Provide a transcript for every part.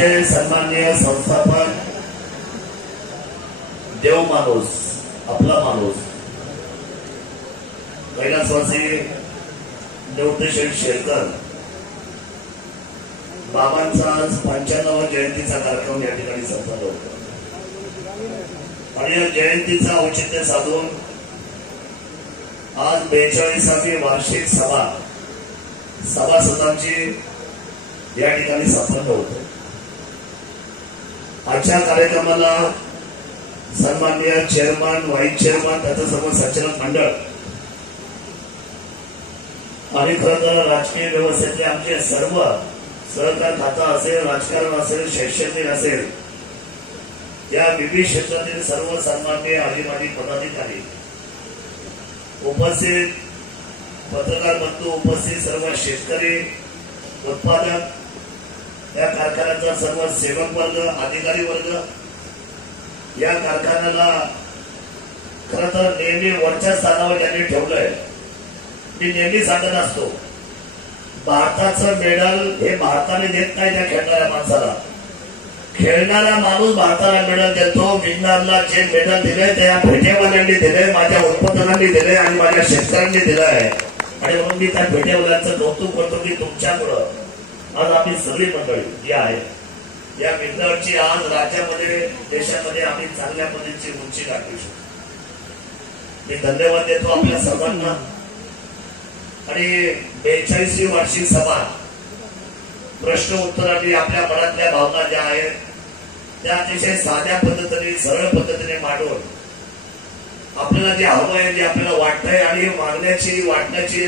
आमचे सन्माननीय संस्थापक देव माणूस आपला माणूस कैलासवासी देवतेश्वर शेरकर बाबांचा आज 95वा जयंतीचा कार्यक्रम या ठिकाणी संपन्न होता आणि या जयंतीचा औचित्य साधून आज 42वी वार्षिक सभासदांची या ठिकाणी संपन्न होते। आजच्या कार्यक्रमाला सन्माननीय चेअरमन, व्हाईस चेअरमन तथा सर्व संचालक मंडळ आणि खरं तर राजकीय व्यवस्थेतले आमचे सर्व सहकार खाता असेल, राजकारण असेल, शैक्षणिक असेल, या विविध क्षेत्रातील सर्व सन्माननीय आदिमाजी पदाधिकारी उपस्थित, पत्रकार बंधू उपस्थित, सर्व शेतकरी, उत्पादक, या कारखान्याचा सर्व सेवक वर्ग, अधिकारी वर्ग, या कारखान्याला खरं तर नेहमी वरच्या स्थानावर यांनी ठेवलंय। मी नेहमी सांगत असतो, भारताचं मेडल हे भारताने देत नाही त्या खेळणाऱ्या माणसाला, खेळणारा माणूस भारताला मेडल देतो। विज्ञानला जे मेडल दिले ते या भेटेवाल्यांनी दिले, माझ्या उत्पादकांनी दिले आणि माझ्या शेतकऱ्यांनी दिलं आहे। आणि म्हणून मी त्या भेटेवाल्यांचं कौतुक करतो की तुमच्यामुळं आज आम्ही सगळी मंडळी जी आहे या विज्ञानची आज राज्यामध्ये, देशामध्ये आम्ही चांगल्या पद्धतीची उंची गाठू शकतो। मी धन्यवाद देतो आपल्या सर्वांना। आणि 42वी वार्षिक सभा प्रश्न उत्तरांनी आपल्या मनातल्या भावना ज्या आहेत त्या अतिशय साध्या पद्धतीने, सरळ पद्धतीने मांडून आपल्याला जे हवं आहे, जे आपल्याला वाटतंय आणि मागण्याची, वाटण्याची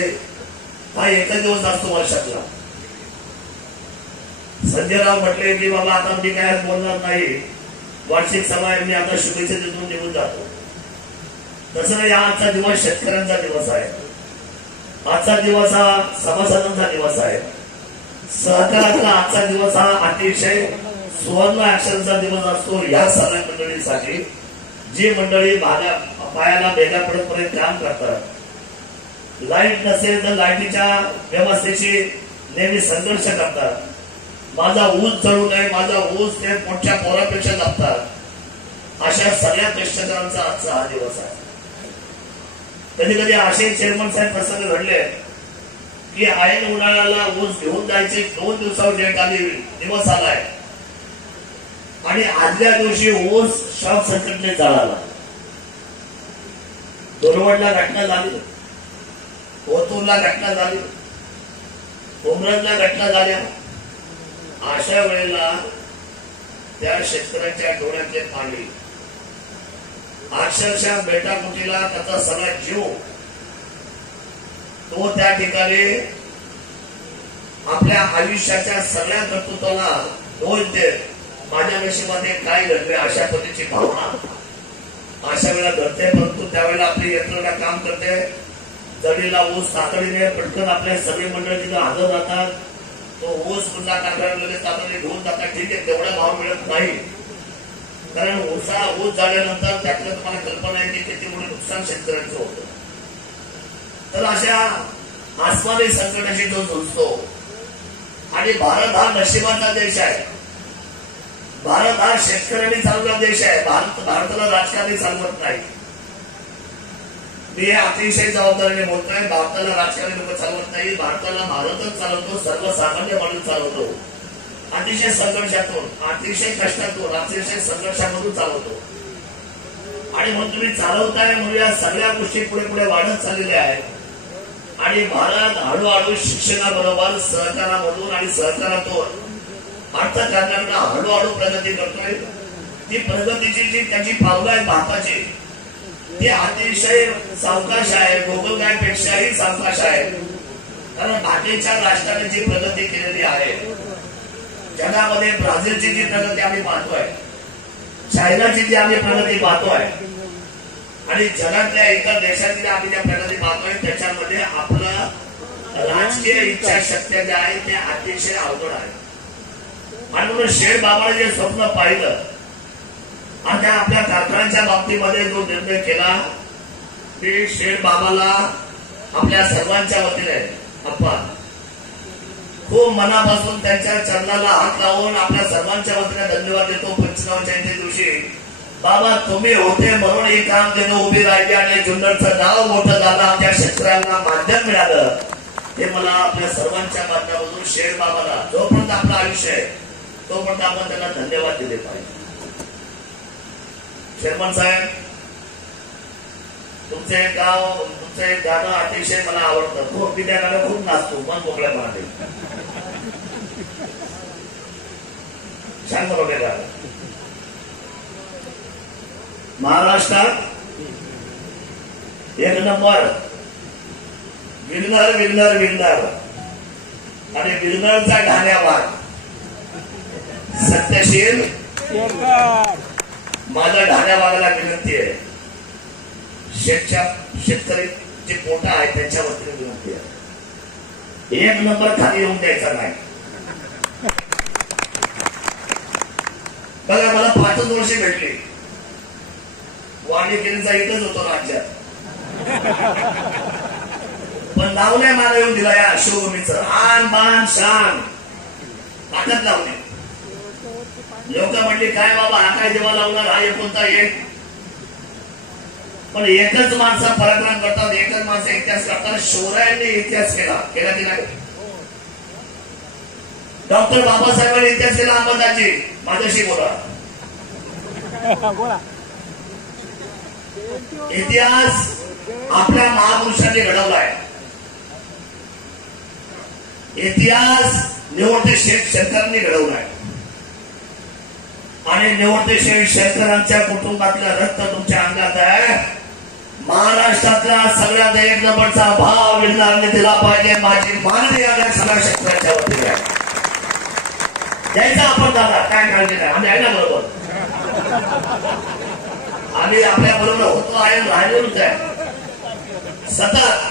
हा एकच दिवस असतो वर्षातला। संजय राव म्हटले की बाबा आता मी काय बोलणार नाही, वार्षिक सभा आहे, मी आता शुभेच्छा देऊन निघून जातो। तसं नाही, आजचा दिवस शेतकऱ्यांचा दिवस आहे, आजचा दिवस हा सभासदांचा दिवस आहे, सहकाराचा आजचा दिवस हा अतिशय सुवर्ण अक्षरांचा दिवस असतो। या सगळ्या मंडळींसाठी जी मंडळी पायाला बेगा पडतपर्यंत काम करतात, लाईट नसेल तर लाईटीच्या व्यवस्थेची नेहमी संघर्ष करतात, माझा ऊस जळू नये, माझा ऊस ते मोठ्या पोरापेक्षा जपतात, अशा सगळ्या कष्टकऱ्यांचा आजचा हा दिवस आहे। कधी कधी असे चेअरमन साहेब प्रसंग घडले की ऐन उन्हाळ्याला ऊस घेऊन जायचे 2 दिवसावर डेट आली, दिवस आलाय आणि आदल्या दिवशी ऊस शॉर्ट सर्किटने जळाला। दोरवडला घटना झाली, ओतूरला घटना झाली, उमरजला घटना झाल्या। अशा वेळेला त्या शेतकऱ्यांच्या डोळ्यातले पाणी, अक्षरशः बेटाकुटीला त्याचा सगळा जीव तो त्या ठिकाणी आपल्या आयुष्याच्या सगळ्या कर्तृत्वाला दोष देत माझ्या नशिबाने काय घडले अशा पद्धतीची भावना अशा वेळेला घडते। परंतु त्यावेळेला आपली यंत्रणा काम करते, जडीला ऊस तातडीने पटकन आपले सगळे मंडळ तिथं हजर राहतात, तो ऊस पुन्हा कारखान्यात लगेच तातडीने घेऊन जातात। ठीक आहे, तेवढा भाव मिळत नाही, कारण ऊस झाल्यानंतर त्यातलं तुम्हाला कल्पना आहे की किती मोठे नुकसान शेतकऱ्यांचं होतं। तर अशा आसमानी संकटाशी तो झुंजतो आणि भारत हा नशिबाचा देश आहे, भारत हा शेतकऱ्यांनी चालवलेला देश आहे, भारताला राजकारणी चालवत नाही। मी अतिशय जबाबदारीने बोलतोय, भारताला राजकारणी लोक चालवत नाही, भारताला भारतच चालवतो, सर्वसामान्य माणूस चालवतो, अतिशय संघर्षातून, अतिशय कष्टातून, अतिशय संघर्षामधून चालवतो। आणि म्हणून तुम्ही चालवताय म्हणून या सगळ्या गोष्टी पुढे पुढे वाढत चाललेल्या आहेत आणि भारत हळूहळू शिक्षणाबरोबर सहकारामधून आणि सहकारातून अर्थकारणाला हळूहळू प्रगती करतोय। ती प्रगतीची जी त्याची पावलं आहे भारताची, ती अतिशय सावकाश आहे, गोगलगायपेक्षाही सावकाश आहे। कारण बाकीच्या राष्ट्राने जी प्रगती केलेली आहे, जगामध्ये ब्राझीलची जी प्रगती आम्ही पाहतोय, चायनाची जी आम्ही प्रगती पाहतोय आणि जगातल्या इतर देशांची आम्ही ज्या प्रगती पाहतोय, त्याच्यामध्ये आपलं राजकीय इच्छाशक्ती जे आहे ते अतिशय अवघड आहे। आणि म्हणून शेर बाबाने जे स्वप्न पाहिलं आणि आपल्या कारखान्याच्या बाबतीमध्ये जो निर्णय केला, ते शेर बाबाला आपल्या सर्वांच्या वतीने आपण खूप मनापासून त्यांच्या चरणाला हात लावून आपल्या सर्वांच्या वतीने धन्यवाद देतो. पंचनामा जयंती दिवशी बाबा तुम्ही होते म्हणून हे काम देणं उभी राहिली आणि जुन्नरचं नाव मोठं झालं, आमच्या शेतकऱ्यांना माध्यम मिळालं. हे मला आपल्या सर्वांच्या माध्यमातून शेर बाबाला जोपर्यंत आपलं आयुष्य आहे तोपर्यंत आपण त्यांना धन्यवाद दिले पाहिजे. शेरमन साहेब, तुमचे गाणं अतिशय मला आवडतं. खूप मी त्या गाणं खूप नाचतो, मन मोकळ्या मनाने. छान बरोबर गाणं. महाराष्ट्रात एक नंबर विघ्नर विघ्नर विघ्नर आणि विघ्नरचा ढाण्यावाद सत्यशील माझ्या ढाण्यावादाला विनंती आहे. शेतकरी जे पोटा आहे त्यांच्या वतीने विनंती आहे, एक नंबर खाली येऊन द्यायचा नाही. बघा मला 5 वर्षे भेटली, वाणिकेचा इथंच होतो राज्यात, पण नाव नाही मला येऊन दिला या शिवभूमीचं. आन बान शान ताकद लावली. लोक म्हणली काय बाबा हा काय जेव्हा लावणार, हा कोणता एक. पण एकच माणसं पराक्रम करतात, एकच माणसं इतिहास करतात. शिवरायांनी इतिहास केला की नाही? डॉक्टर बाबासाहेबांनी इतिहास केला. अहमदाजी माझ्याशी बोला. इतिहास आपल्या महापुरुषांनी घडवलाय. इतिहास निवडते शेठ शेतकऱ्यांनी घडवलाय आणि निवडते शेठ शेतकऱ्यांच्या कुटुंबातलं रक्त तुमच्या अंगात आहे. महाराष्ट्रातला सगळ्यात एक नंबरचा भाव विघ्नरने दिला पाहिजे. माझी माननी आल्या सगळ्या शेतकऱ्यांच्या वतीने द्यायचा आपण. दादा काय काळजी नाही, आम्ही आहे ना बरोबर. आम्ही आपल्या बरोबर होतो आहे, राहिलेलोच आहे सतत.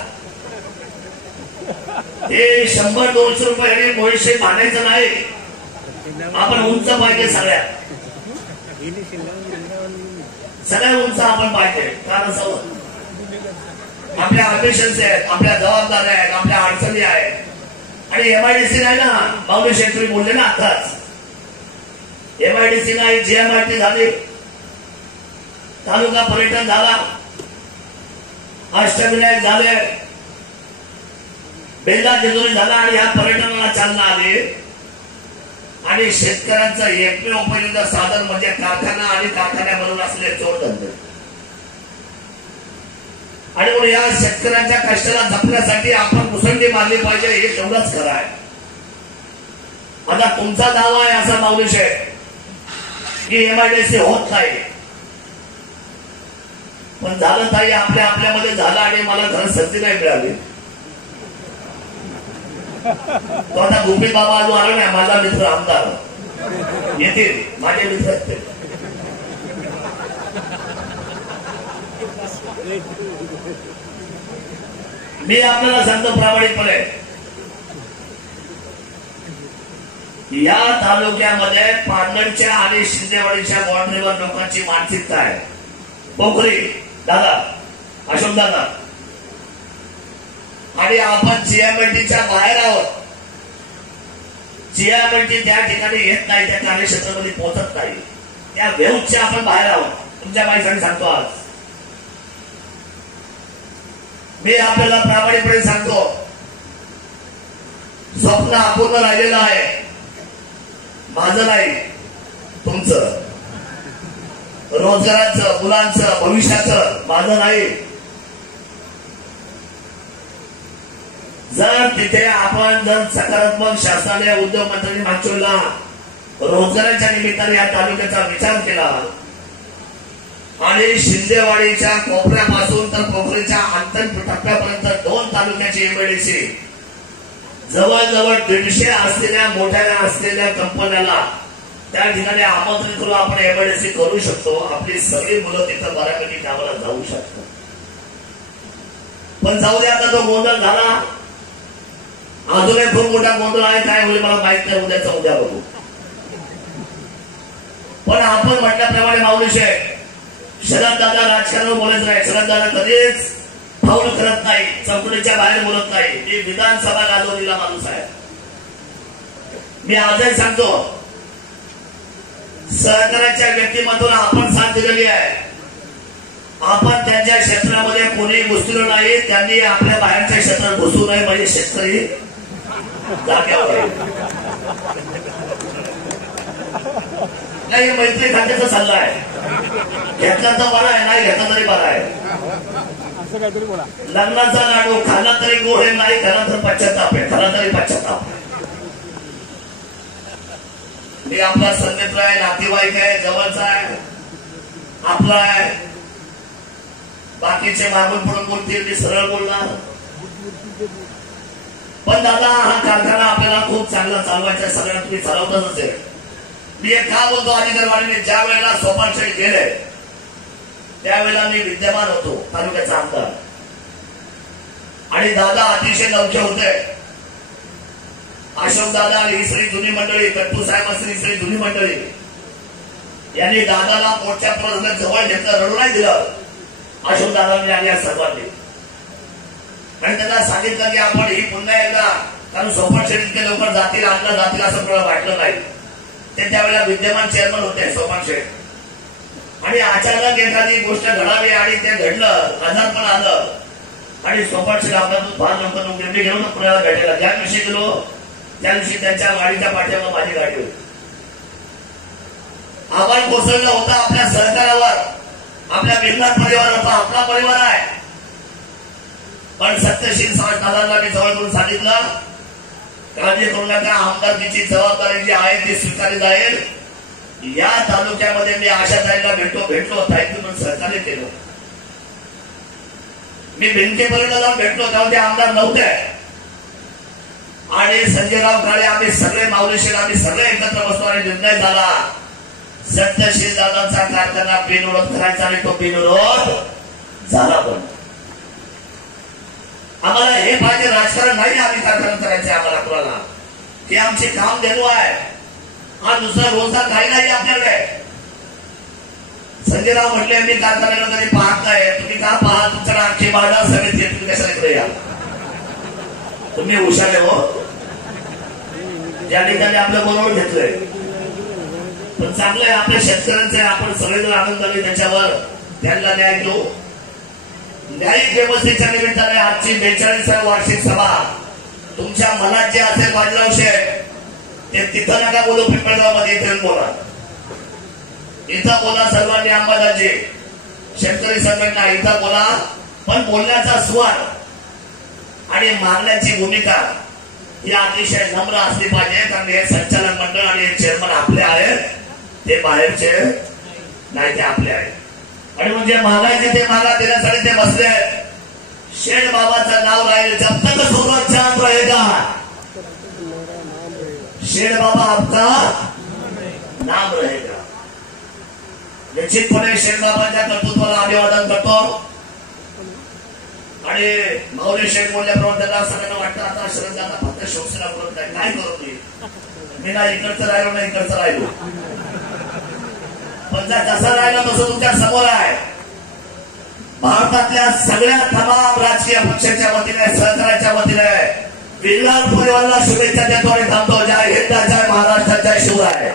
हे 100-200 रुपये मोहिशे मानायचं नाही. आपण उंच पाहिजे, सगळ्या उंच आपण पाहिजे. कारण आपल्या अपेक्षांचे आहेत, आपल्या जबाबदाऱ्या आहेत, आपल्या अडचणी आहेत. आणि MIDC नाही ना, माऊली शेतकरी बोलले ना आताच. MIDC नाही, GMRT झाली, तालुका पर्यटन झाला, अष्टविनायक झाले, बेल्ला जेजुरी झाला आणि या पर्यटनाला चालना आली. आणि शेतकऱ्यांचं एकमेव उपयोगी साधन म्हणजे कारखाना आणि कारखान्याबरोबर असलेले जोडधंदे. आणि म्हणून या शेतकऱ्यांच्या कष्टाला जपण्यासाठी आपण मुसंडी मारली पाहिजे, हे तेवढंच खरं आहे. आता तुमचा दावा आहे असा माऊलीश आहे की MIDC होत नाही, पण झालं ताई आपल्यामध्ये झालं आणि मला घर संधी नाही मिळाली. तो आता गोपी बाबा अजून आला नाही, माझा मित्र आमदार येतील, माझे मित्र आहेत ते. मी आपल्याला सांगतो प्रामाणिकपणे, या तालुक्यामध्ये पारनेरच्या आणि शिंदेवाडीच्या बाउंड्रीवर लोकांची मानसिकता आहे. पोखरी दादा, अशोक दादा, आणि आपण GMLTच्या बाहेर आहोत. GMLT त्या ठिकाणी येत नाही, त्या कार्यक्षेत्रामध्ये पोहोचत नाही. त्या वेव्हच्या आपण बाहेर आहोत. तुमच्या माहितीसाठी सांगतो आज मी आपल्याला प्रामाणिकपणे सांगतो, स्वप्न अपूर्ण राहिलेलं आहे. माझं नाही, तुमचं, रोजगाराचं, मुलांचं, भविष्याचं, माझं नाही. जर तिथे आपण सकारात्मक शासनाने उद्योगमंत्र्यांनी मागच्या वेळेला रोजगाराच्या निमित्ताने या तालुक्याचा विचार केला आणि शिंदेवाडीच्या कोपऱ्यापासून तर पोखरीच्या अंतर टप्प्यापर्यंत 2 तालुक्याची MIDC जवळजवळ 150 असलेल्या मोठ्या असलेल्या कंपन्याला त्या ठिकाणी आमंत्रित करून आपण MIDC करू शकतो. आपली सगळी मुलं तिथं बऱ्यापैकी कामाला जाऊ शकतात. पण जाऊ दे, आता तो गोंधळ झाला. अजूनही खूप मोठा गोंधळ आहे. काय होईल मला माहित नाही, उद्या बघू. पण आपण म्हटल्याप्रमाणे माऊलीश आहे, शरद दादा राजकारण बोलत नाही. शरद दादा कधीच फाऊल करत नाही, चौकटीच्या बाहेर बोलत नाही. ती विधानसभा गाजवलेला माणूस आहे. मी आजही सांगतो, सहकार्याच्या व्यक्तिमत्वाला आपण साथ दिलेली आहे. आपण त्यांच्या क्षेत्रामध्ये कोणी घुसलो नाही, त्यांनी आपल्या बाहेरच्या क्षेत्रात घुसू नये, म्हणजे शेतकरी जाग्यावर नाही. मैत्री खात्याचा सल्ला आहे, घेतला तर बरा आहे, नाही घेतला तरी बरा आहे. लग्नाचा लाडू खाला तरी गोड आहे, नाही खाला तर पश्चाताप आहे, खाला तरी पश्चाताप आहे. मी आपला सन्मित्र आहे, नातेवाईक आहे, जवळचा आहे, आपला आहे. बाकीचे मागून पुढे बोलतील, मी सरळ बोलणार. पण दादा, हा कारखाना आपल्याला खूप चांगला चालवायचा आहे, सगळ्यांना तुम्ही चालवतच असेल. मी एक का बोलतो, अधिकारवाडीने ज्या वेळेला सोपान शेठ गेले त्यावेळेला मी विद्यमान होतो, तालुक्याचा आमदार. आणि दादा अतिशय नवखे होते. अशोक दादा आणि ही सगळी जुनी मंडळी, कट्टू साहेब असली सगळी जुनी मंडळी, यांनी दादाला मोठ्या प्रश्न जवळ घेतलं, रडू नाही दिलं अशोक दादांनी आणि या सर्वांनी. आणि त्यांना सांगितलं की आपण ही पुन्हा एकदा, कारण सोपान शेठ इतके लवकर जातील, आणलं जातील असं मला वाटलं नाही. ते त्यावेळेला विद्यमान चेअरमन होते सोपान शेठ. आणि अचानक एखादी गोष्ट घडावी आणि ते घडलं, आजारपण आलं आणि सोपान शेठ आपल्यातून फार लवकर नोकरी घेऊन पुण्याला भेटायला. ज्या दिवशी गेलो त्या दिवशी त्यांच्या गाडीच्या पाठीवर माझी गाडी होती. आव्हान कोसळलं होतं आपल्या सहकारावर, आपल्या बिरनाथ परिवार होता, आपला परिवार आहे. पण सत्यशील दादांना मी जवळ करून सांगितलं, काळजी करू नका, आमदारकीची जबाबदारी जी आहे ती स्वीकारली जाईल. या तालुक्यामध्ये मी आशाताईला भेटलो ताईतून म्हणून सहकार्य केलं. मी भिंकेपर्यंत जाऊन भेटलो, तेव्हा ते आमदार नव्हते. आणि संजयराव काळे, आम्ही सगळे माऊलीशीर, आम्ही सगळे एकत्र बसलो आणि निर्णय झाला, सत्यशील दादांचा कारखाना बिनविरोध करायचा आणि तो बिनविरोध झाला. पण आम्हाला हे पाहिजे, राजकारण नाही, आम्ही कारखाना करायचे आम्हाला कुणाला, हे आमचे काम देणू आहे. हा दुसरा रोजगार काही नाही आपल्याकडे. संजयराव म्हटले, मी कारखान्याला कधी पाहत नाही, तुम्ही का पाहा, तुमच्याकडे आणखी बाजार समिती आहे, तुम्ही कशाला इकडे या, तुम्ही हुशार हो. ज्या ठिकाणी आपल्या बरोबर घेतलंय, पण चांगलं आहे, आपल्या शेतकऱ्यांचे आपण सगळेजण आनंदाने त्याच्यावर त्यांना न्याय देऊ. न्यायिक व्यवस्थेच्या निमित्ताने आजची 42वी वार्षिक सभा, तुमच्या मनात जे असेल बाजीराव शेठ, ते तिथं नका बोलू, पिंपळगाव मध्ये इथे बोला, इथं बोला. सर्वांनी अंबादाजी शेतकरी संघटना इथं बोला, पण बोलण्याचा स्वर आणि मारण्याची भूमिका ही अतिशय नम्र असली पाहिजे. कारण हे संचालक मंडळ आणि हे चेअरमन आपले आहेत, ते बाहेरचे नाही, ते आपले आहेत. आणि म्हणजे मागायचे ते मागा देण्यासाठी ते बसले आहेत. शेठ बाबाचं नाव राहील जब तक सूरज चांद रहेगा, शेठ बाबा आपका नाम रहेगा. निश्चितपणे शेठ बाबांच्या कर्तृत्वाला अभिवादन करतो. आणि माऊली शेठ बोलल्याप्रमाणे त्यांना सगळ्यांना वाटतं आता शरद दादा फक्त शिवसेना बोलत नाही करू मी ना इकडचं राहिलो ना इकडचं राहिलो, पण जसं राहिलं तसं तुमच्या समोर आहे. भारतातल्या सगळ्या तमाम राजकीय पक्षाच्या वतीने, सहकाराच्या वतीने बिरनाथ परिवाराला शुभेच्छा देतो आणि थांबतो. जय हिंद, जय महाराष्ट्र, जय शिवराय.